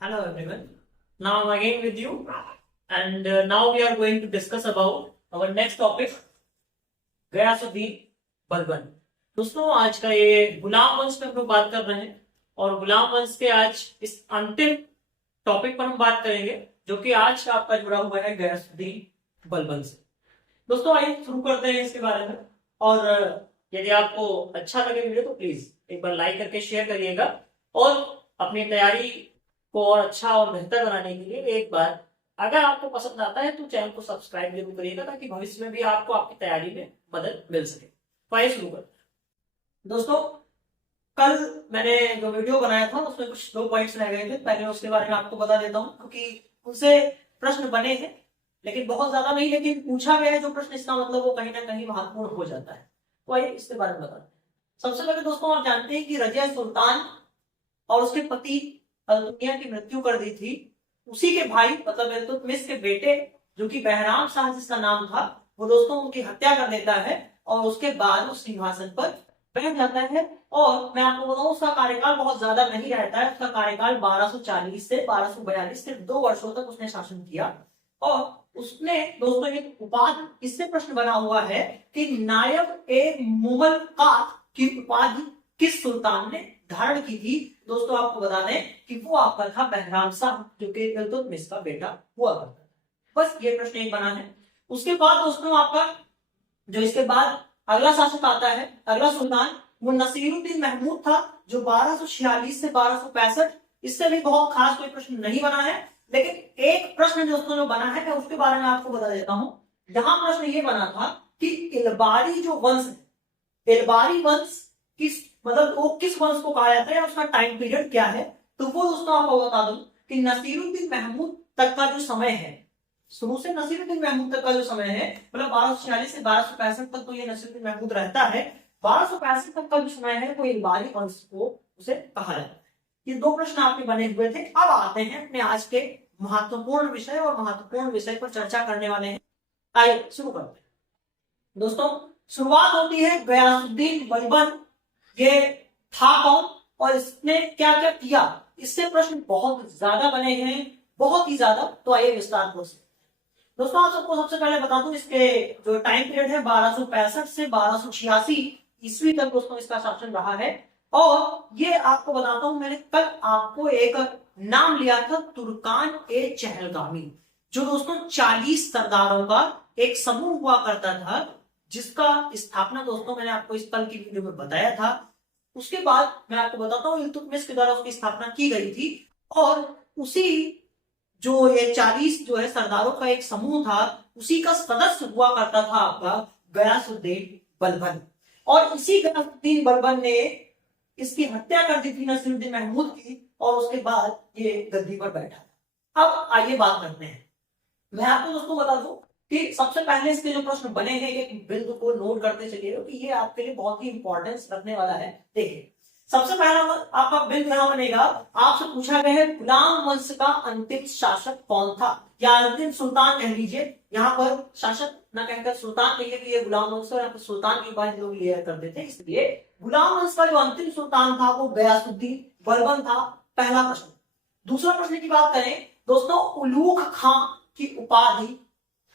Hello everyone. Now I'm again with you and now we are going to discuss about our next topic Ghiyasuddin Balban. दोस्तों आज का ये गुलाम वंश पे हम लोग बात कर रहे हैं और गुलाम वंश के आज इस अंतिम टॉपिक पर हम बात करेंगे जो कि आज का आपका जुड़ा हुआ है गयासुद्दीन बलबन से। दोस्तों आइए शुरू करते हैं इसके बारे में और यदि आपको अच्छा लगे वीडियो तो प्लीज एक बार लाइक करके शेयर करिएगा और अपनी तैयारी को और अच्छा और बेहतर बनाने के लिए एक बार अगर आपको पसंद आता है तो चैनल को सब्सक्राइब जरूर करिएगा ताकि भविष्य में भी आपको आपकी तैयारी में मदद मिल सके। तो आइए शुरू करते हैं। दोस्तों कल मैंने जो वीडियो बनाया था उसमें कुछ 2 पॉइंट्स रह गए थे, पहले उसके बारे में आपको बता देता हूँ क्योंकि उनसे प्रश्न बने हैं लेकिन बहुत ज्यादा नहीं, लेकिन पूछा गया है जो प्रश्न इसका मतलब वो कहीं ना कहीं महत्वपूर्ण हो जाता है। तो आइए इसके बारे में बताते हैं। सबसे पहले दोस्तों आप जानते हैं कि रजिया सुल्तान और उसके पति अल्तुनिया की मृत्यु कर दी थी। उसी के भाई मतलब इल्तुतमिश के बेटे जो कि बहराम शाह जिसका नाम था वो दोस्तों उनकी हत्या कर देता है और उसके बाद उस सिंहासन पर बैठ जाता है। और मैं आपको बताऊं उसका कार्यकाल बहुत ज्यादा नहीं रहता है, उसका कार्यकाल 1240 से 1242 सिर्फ 2 वर्षों तक उसने शासन किया। और उसने दोस्तों एक उपाधि इससे प्रश्न बना हुआ है कि नायब ए मुगल का की उपाधि किस सुल्तान ने धारण की थी। दोस्तों आपको बता दें कि वो आपका था बहराम शाह जो कि इल्तुतमिश का बेटा हुआ करता था। बस ये प्रश्न एक बना है। उसके बाद दोस्तों आपका जो इसके बाद अगला शासक आता है, अगला सुल्तान वो नसीरुद्दीन महमूद था जो 1246 से 1265। इससे भी बहुत खास कोई प्रश्न नहीं बना है, लेकिन एक प्रश्न दोस्तों जो बना है मैं उसके बारे में आपको बता देता हूं। जहां प्रश्न ये बना था कि इलबारी जो वंश है, इलबारी वंश किस मतलब वो किस वंश को कहा जाता है, उसका टाइम पीरियड क्या है। तो वो दोस्तों आपको बता दूं कि नसीरुद्दीन महमूद तक का जो समय है, शुरू से नसीरुद्दीन महमूद तक का जो समय है मतलब 1246 से 1265 तक तो ये नसीरुद्दीन महमूद रहता है। 1265 तक का जो समय है वो इलबारी वंश को उसे कहा जाता है। ये 2 प्रश्न आपके बने हुए थे। अब आते हैं अपने आज के महत्वपूर्ण विषय और महत्वपूर्ण विषय पर चर्चा करने वाले हैं। आइए शुरू करते हैं। दोस्तों शुरुआत होती है गयासुद्दीन बलबन ये था कौन और इसने क्या क्या किया, इससे प्रश्न बहुत ज्यादा बने हैं, बहुत ही ज्यादा। तो आइए विस्तार से दोस्तों आप सबको सबसे पहले बता दूं इसके जो टाइम पीरियड है 1265 से 1286 ईस्वी तक दोस्तों इसका शासन रहा है। और ये आपको बताता हूं मैंने कल आपको एक नाम लिया था तुर्कान ए चहलगामी, जो दोस्तों 40 सरदारों का एक समूह हुआ करता था जिसका स्थापना दोस्तों मैंने आपको इस कल की वीडियो में बताया था। उसके बाद मैं आपको बताता हूँ इल्तुतमिश के द्वारा उसकी स्थापना की गई थी और उसी जो ये 40 जो है सरदारों का एक समूह था उसी का सदस्य हुआ करता था आपका गयासुद्दीन बलबन। और इसी गयासुद्दीन बलबन ने इसकी हत्या कर दी थी नसीरुद्दीन महमूद की और उसके बाद ये गद्दी पर बैठा। अब आइए बात करते हैं। मैं आपको दोस्तों बता दूं कि सबसे पहले इसके जो प्रश्न बने हैं एक बिंदु को नोट करते चलिए क्योंकि ये आपके लिए बहुत ही इंपॉर्टेंस रखने वाला है। देखिए सबसे पहला आपका बिंदु यहां बनेगा, आपसे पूछा गया है गुलाम वंश का अंतिम शासक कौन था या अंतिम सुल्तान कह लीजिए। यहाँ पर शासक न कहकर सुल्तान कहिए कि ये गुलाम वंश है, यहाँ पर सुल्तान की उपाधि लोग लिया करते थे, इसलिए गुलाम वंश का जो अंतिम सुल्तान था वो गयासुद्दीन बलबन था। पहला प्रश्न। दूसरा प्रश्न की बात करें दोस्तों उलूग खां की उपाधि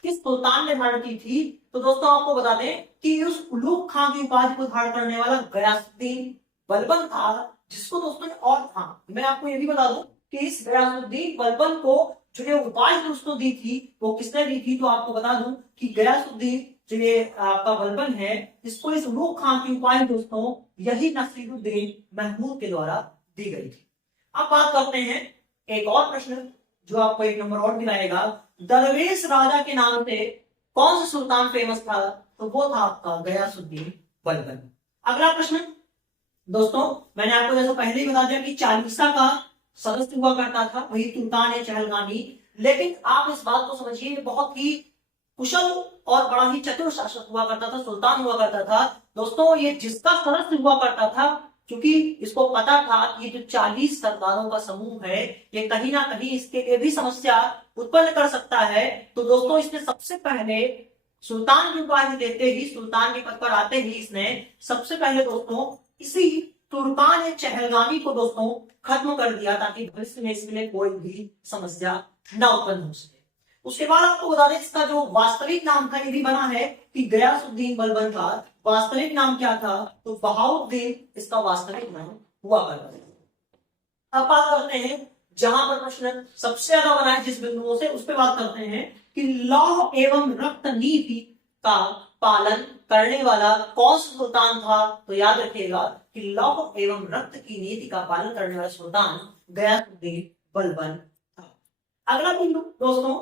किस सुल्तान ने धारण की थी। तो दोस्तों आपको बता दें कि उस उलूग खां की उपाधि को धारण करने वाला गयासुद्दीन बलबन था, जिसको दोस्तों ने और था मैं आपको ये भी बता दूं कि इस गयासुद्दीन बलबन को जो ये उपाधि दोस्तों दी थी वो किसने दी थी। तो आपको बता दूं कि गयासुद्दीन जो ये आपका बलबन है इसको इस उलूग खां की उपाधि दोस्तों यही नसीरुद्दीन महमूद के द्वारा दी गई थी। अब बात करते हैं एक और प्रश्न जो आपको 1 नंबर और दिलाएगा। दरवेश राजा के नाम से कौन सा सुल्तान फेमस था। तो वो था आपका गयासुद्दीन बलबन। अगला प्रश्न दोस्तों मैंने आपको जैसा पहले ही बता दिया कि 40 का सदस्य हुआ करता था वही तुर्कान है चहलगामी, लेकिन आप इस बात को समझिए बहुत ही कुशल और बड़ा ही चतुर शासक हुआ करता था, सुल्तान हुआ करता था। दोस्तों ये जिसका सदस्य हुआ करता था क्योंकि इसको पता था कि जो 40 सरदारों का समूह है ये कहीं ना कहीं इसके लिए भी समस्या उत्पन्न कर सकता है। तो दोस्तों इसने सबसे पहले सुल्तान की उपाधि देते ही, सुल्तान के पद पर आते ही इसने सबसे पहले दोस्तों इसी तुर्कान या चहलगामी को दोस्तों खत्म कर दिया ताकि भविष्य में इसके लिए कोई भी समस्या न उत्पन्न हो सके। उसके बाद आपको बता दें इसका जो वास्तविक नाम था ये भी बना है कि गयासुद्दीन बलबन का वास्तविक नाम क्या था, तो बहाउद्दीन इसका वास्तविक नाम हुआ करता था। अब बात करते हैं जहां पर प्रश्न सबसे ज्यादा बना है जिस बिंदुओं से, उस पर बात करते हैं कि लौह एवं रक्त नीति का पालन करने वाला कौन सा सुल्तान था, तो याद रखिएगा कि लौह एवं रक्त की नीति का पालन करने वाला सुल्तान गयासुद्दीन बलबन था। अगला बिंदु दोस्तों,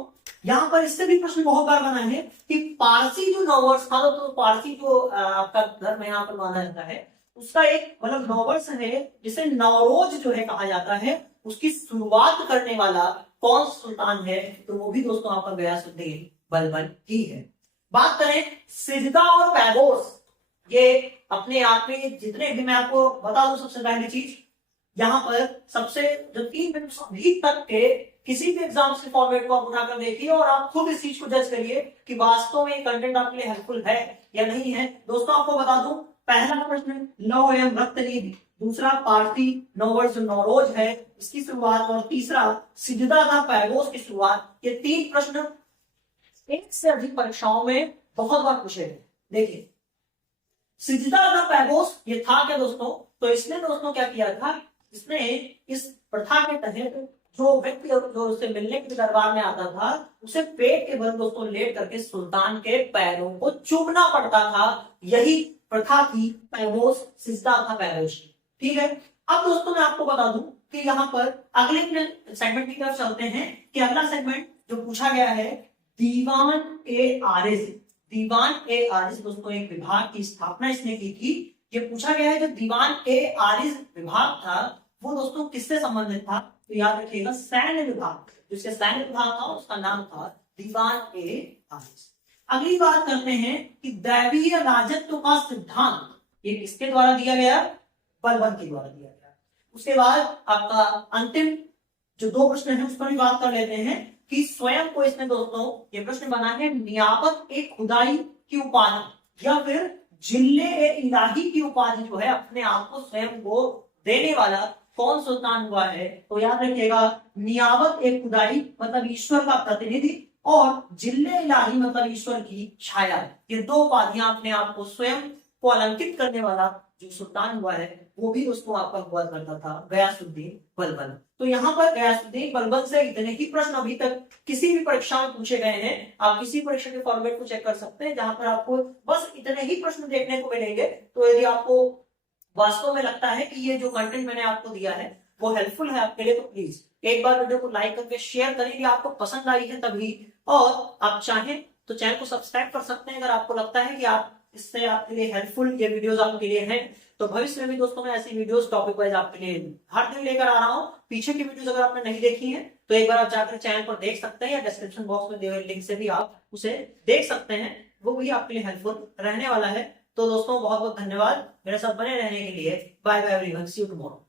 यहाँ पर इससे भी प्रश्न बहुत बार बना है कि पारसी जो नववर्ष था, तो पारसी जो आपका धर्म यहाँ पर माना जाता है उसका एक मतलब नववर्ष है जिसे नवरोज जो है कहा जाता है, उसकी शुरुआत करने वाला कौन सुल्तान है, तो वो भी दोस्तों आपका गयासुद्दीन बलबन ही है। बात करें सिजदा और पैगोस, ये अपने आप में जितने भी मैं आपको बता दूं, सबसे पहली चीज यहाँ पर सबसे जो 3 बिंदु अभी तक के किसी भी एग्जाम्स के फॉर्मेट को आप उठाकर देखिए और आप खुद इस चीज को जज करिए कि वास्तव में कंटेंट आपके लिए हेल्पफुल है या नहीं है। दोस्तों आपको बता दूं, पहला प्रश्न लौह एवं रक्त नीति, दूसरा पारसी नववर्ष नवरोज है इसकी शुरुआत, और तीसरा सिजदा का पैगोस की शुरुआत। ये 3 प्रश्न एक से अधिक परीक्षाओं में बहुत बार पूछे गए। देखिए सिजदा का पैगोस ये था क्या दोस्तों, तो इसने दोस्तों क्या किया था, इसने इस प्रथा के तहत जो व्यक्ति जो उससे मिलने के दरबार में आता था उसे पेट के बल दोस्तों लेट करके सुल्तान के पैरों को चूमना पड़ता था। यही प्रथा थी पैगोस, सिजदा का पैगोस। ठीक है, अब दोस्तों मैं आपको बता दूं कि यहाँ पर अगले सेगमेंट की तरफ चलते हैं कि अगला सेगमेंट जो पूछा गया है दीवान ए आरिज। दीवान ए आरिज दोस्तों एक विभाग की स्थापना इसने की थी। ये पूछा गया है जो दीवान ए आरिज विभाग था वो दोस्तों किससे संबंधित था, तो याद रखिएगा सैन्य विभाग, जिसके सैन्य विभाग था उसका नाम था दीवान ए आरिज। अगली बात करते हैं कि दैवीय राजत्व का सिद्धांत ये किसके द्वारा दिया गया, बलबन के द्वारा दिया गया। उसके बाद आपका अंतिम जो 2 प्रश्न है उस पर भी बात कर लेते हैं कि स्वयं को इसने दोस्तों ये प्रश्न बना है नियाबत ए खुदाई की उपाधि या फिर जिले ए इलाही की उपाधि जो है अपने आप को स्वयं को देने वाला कौन सुल्तान हुआ है, तो याद रखिएगा नियाबत ए खुदाई मतलब ईश्वर का प्रतिनिधि और जिले इलाही मतलब ईश्वर की छाया। ये 2 उपाधियां अपने आप को स्वयं को अलंकित करने वाला जो सुल्तान हुआ है वो भी उसको आपका हुआ करता था गयासुद्दीन बलबन। तो यहाँ पर गयासुद्दीन बलबन से इतने ही प्रश्न अभी तक किसी भी परीक्षा में पूछे गए हैं। आप किसी परीक्षा के फॉर्मेट को चेक कर सकते हैं जहां पर आपको बस इतने ही प्रश्न देखने को मिलेंगे। तो यदि आपको वास्तव में लगता है कि ये जो कंटेंट मैंने आपको दिया है वो हेल्पफुल है आपके लिए, तो प्लीज एक बार वीडियो को लाइक करके शेयर करें यदि आपको पसंद आई है तभी, और आप चाहें तो चैनल को सब्सक्राइब कर सकते हैं अगर आपको लगता है कि आप इससे आपके लिए हेल्पफुल ये वीडियोस आपके लिए हैं। तो भविष्य में भी दोस्तों मैं ऐसी वीडियोस टॉपिक वाइज आपके लिए हर दिन लेकर आ रहा हूँ। पीछे की वीडियोस अगर आपने नहीं देखी है तो एक बार आप जाकर चैनल पर देख सकते हैं या डिस्क्रिप्शन बॉक्स में दिए हुए लिंक से भी आप उसे देख सकते हैं, वो भी आपके लिए हेल्पफुल रहने वाला है। तो दोस्तों बहुत बहुत धन्यवाद मेरे साथ बने रहने के लिए। Bye bye everyone, see you tomorrow.